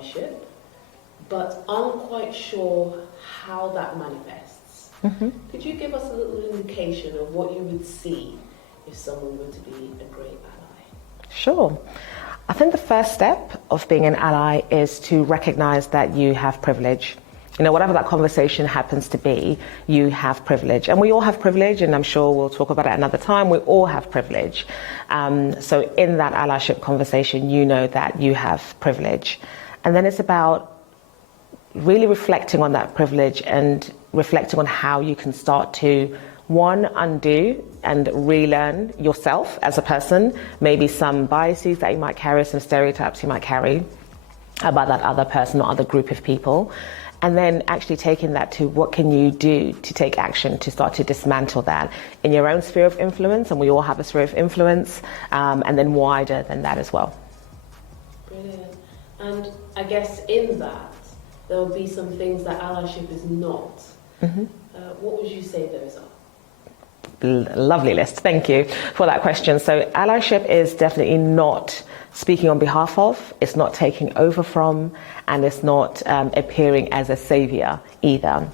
allyship, but aren't quite sure how that manifests. Could you give us a little indication of what you would see if someone were to be a great ally? Sure. I think the first step of being an ally is to recognize that you have privilege. You know, whatever that conversation happens to be, you have privilege. And we all have privilege, and I'm sure we'll talk about it another time. We all have privilege. So in that allyship conversation, you know that you have privilege. And then it's about really reflecting on that privilege and reflecting on how you can start to, one, undo and relearn yourself as a person, maybe some biases that you might carry, some stereotypes you might carry about that other person or other group of people. And then actually taking that to what can you do to take action to start to dismantle that in your own sphere of influence, and we all have a sphere of influence, and then wider than that as well. Brilliant. And I guess in that, there'll be some things that allyship is not. What would you say those are? Lovely list. Thank you for that question. So allyship is definitely not speaking on behalf of, it's not taking over from, and it's not appearing as a savior either.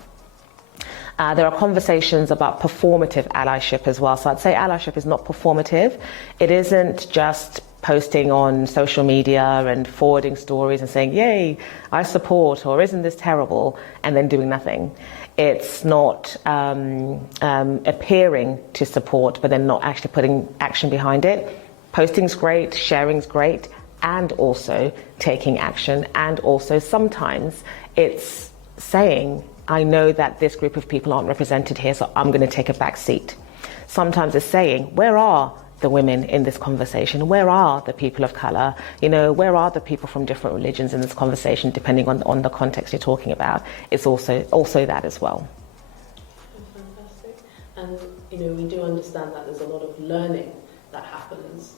There are conversations about performative allyship as well. So I'd say allyship is not performative. It isn't just posting on social media and forwarding stories and saying, yay, I support, or isn't this terrible, and then doing nothing. It's not appearing to support, but then not actually putting action behind it. Posting's great, sharing's great, and also taking action. And also sometimes it's saying, I know that this group of people aren't represented here, so I'm going to take a back seat. Sometimes it's saying, where are the women in this conversation? Where are the people of color? You know, where are the people from different religions in this conversation, depending on the context you're talking about? It's also that as well. Fantastic. And, you know, we do understand that there's a lot of learning that happens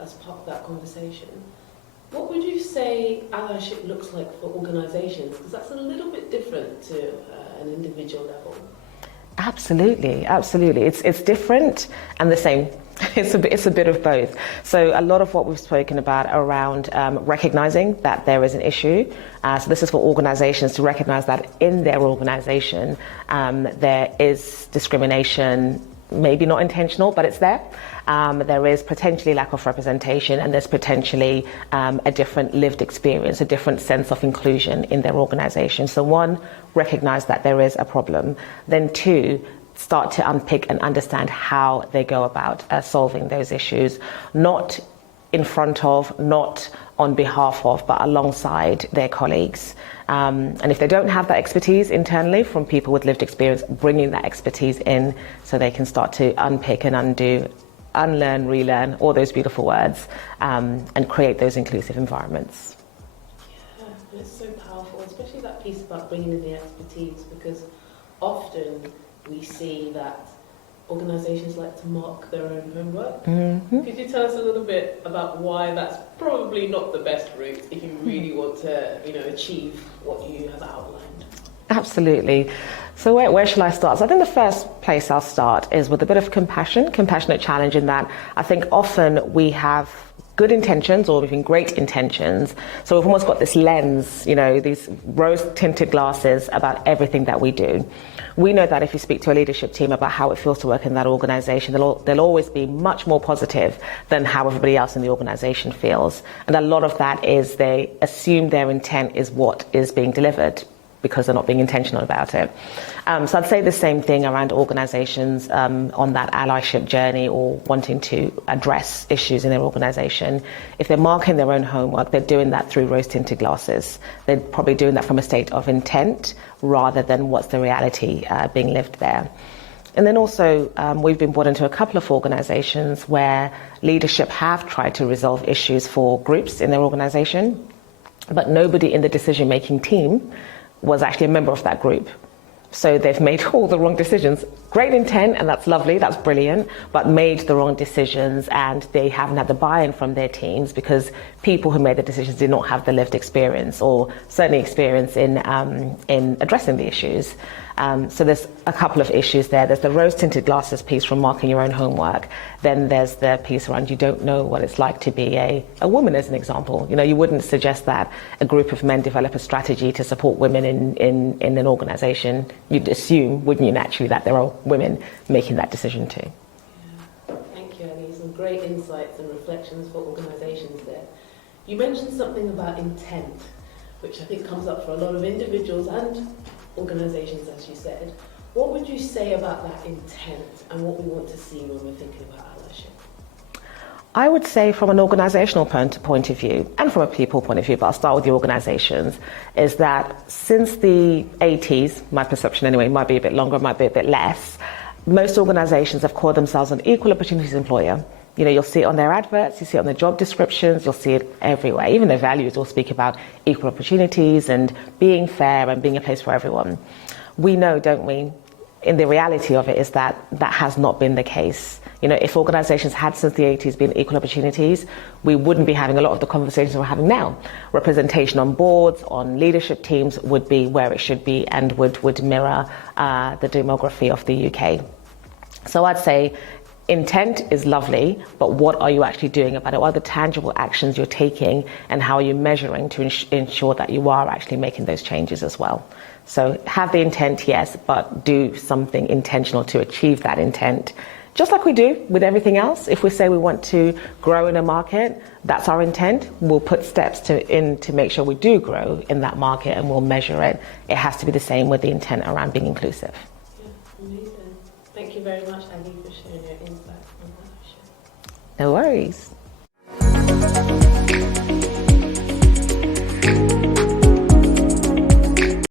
as part of that conversation. What would you say allyship looks like for organisations? Because that's a little bit different to an individual level. Absolutely, absolutely. It's different and the same. It's a bit of both. So a lot of what we've spoken about around recognizing that there is an issue. So this is for organizations to recognize that in their organization there is discrimination, maybe not intentional, but it's there. There is potentially lack of representation, and there's potentially a different lived experience, a different sense of inclusion in their organization. So one, recognize that there is a problem. Then two, start to unpick and understand how they go about solving those issues, not in front of, not on behalf of, but alongside their colleagues. And if they don't have that expertise internally from people with lived experience, bringing that expertise in so they can start to unpick and undo, unlearn, relearn, all those beautiful words, and create those inclusive environments. Yeah, and it's so powerful, especially that piece about bringing in the expertise, because often we see that organisations like to mark their own homework. Could you tell us a little bit about why that's probably not the best route if you really want to, you know, achieve what you have outlined? Absolutely. So where shall I start? So I think the first place I'll start is with a bit of compassionate challenge, in that I think often we have good intentions, or even great intentions. So we've almost got this lens, you know, these rose-tinted glasses about everything that we do. We know that if you speak to a leadership team about how it feels to work in that organization, they'll always be much more positive than how everybody else in the organization feels. And a lot of that is they assume their intent is what is being delivered, because they're not being intentional about it. So I'd say the same thing around organizations on that allyship journey, or wanting to address issues in their organization. If they're marking their own homework, they're doing that through rose-tinted glasses. They're probably doing that from a state of intent rather than what's the reality being lived there. And then also, we've been brought into a couple of organizations where leadership have tried to resolve issues for groups in their organization, but nobody in the decision-making team was actually a member of that group. So they've made all the wrong decisions. Great intent, and that's lovely, that's brilliant, but made the wrong decisions, and they haven't had the buy-in from their teams because people who made the decisions did not have the lived experience or certainly experience in addressing the issues. So there's a couple of issues there. There's the rose-tinted glasses piece from marking your own homework. Then there's the piece around you don't know what it's like to be a woman, as an example. You know, you wouldn't suggest that a group of men develop a strategy to support women in an organization. You'd assume, wouldn't you, naturally, that there are women making that decision too. Yeah. Thank you, Annie. Some great insights and reflections for organizations there. You mentioned something about intent, which I think comes up for a lot of individuals and organisations, as you said. What would you say about that intent and what we want to see when we're thinking about allyship? I would say from an organisational point of view and from a people point of view, but I'll start with the organisations, is that since the 80s, my perception anyway, might be a bit longer, might be a bit less, most organisations have called themselves an equal opportunities employer. You know, you'll see it on their adverts, you see it on their job descriptions, you'll see it everywhere. Even their values will speak about equal opportunities and being fair and being a place for everyone. We know, don't we, in the reality of it is that that has not been the case. You know, if organisations had since the 80s been equal opportunities, we wouldn't be having a lot of the conversations we're having now. Representation on boards, on leadership teams would be where it should be and would mirror the demography of the UK. So I'd say intent is lovely, but what are you actually doing about it? What are the tangible actions you're taking, and how are you measuring to ensure that you are actually making those changes as well? So have the intent, yes, but do something intentional to achieve that intent. Just like we do with everything else. If we say we want to grow in a market, that's our intent. We'll put steps to make sure we do grow in that market, and we'll measure it. It has to be the same with the intent around being inclusive. Yeah, amazing. Thank you very much, Annie, for sharing your insights on allyship. No worries.